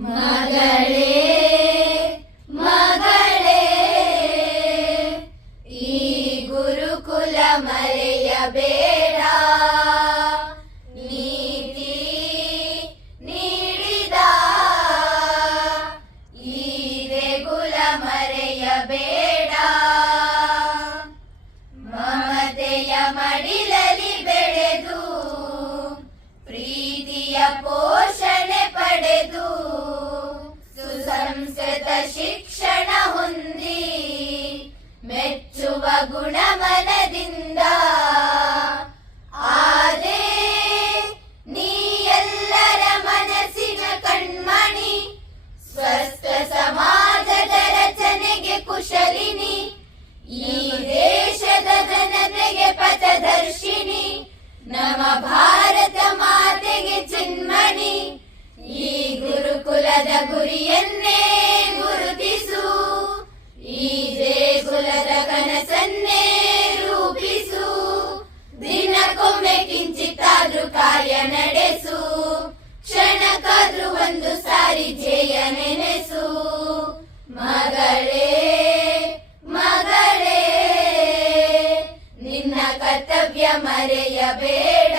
ಮಗಳೇ ಮಗಳೇ ಈ ಗುರುಕುಲ ಮರೆಯಬೇಡ, ನೀತಿ ನೀಡಿದ ಈ ದೇಗುಲ ಮರೆಯಬೇಡ. ಮಮತೆಯ ಮಡಿಲಲ್ಲಿ ಬೆಳೆದು ಪ್ರೀತಿಯ ಪೋಷಣೆ ಪಡೆದು ಸುಸಂಸ್ಕೃತ ಶಿಕ್ಷಣ ಹೊಂದಿ ಮೆಚ್ಚುವ ಗುಣಮನದಿಂದ ಆದೆ ನೀ ಎಲ್ಲರ ಮನಸ್ಸಿನ ಕಣ್ಮಣಿ, ಸ್ವಸ್ಥ ಸಮಾಜದ ರಚನೆಗೆ ಕುಶಲಿನಿ, ಈ ದೇಶದ ಜನತೆಗೆ ಪಥದರ್ಶಿನಿ, ನಮ ಭಾರತ ಮಾತೆಗೆ ಚಿನ್ಮಣಿ. ಈ ಗುರುಕುಲದ ಗುರಿಯನ್ನೇ ಗುರುತಿಸು, ಈ ದೇಗುಲದ ಕನಸನ್ನೇ ರೂಪಿಸು, ದಿನಕ್ಕೊಮ್ಮೆ ಕಿಂಚಿತ್ತಾದ್ರೂ ಕಾರ್ಯ ನಡೆಸು, ಕ್ಷಣಕ್ಕಾದ್ರೂ ಒಂದು ಸಾರಿ ಜಯ ನೆನೆಸು. ಮಗಳೇ ಮಗಳೇ ನಿನ್ನ ಕರ್ತವ್ಯ ಮರೆಯಬೇಡ.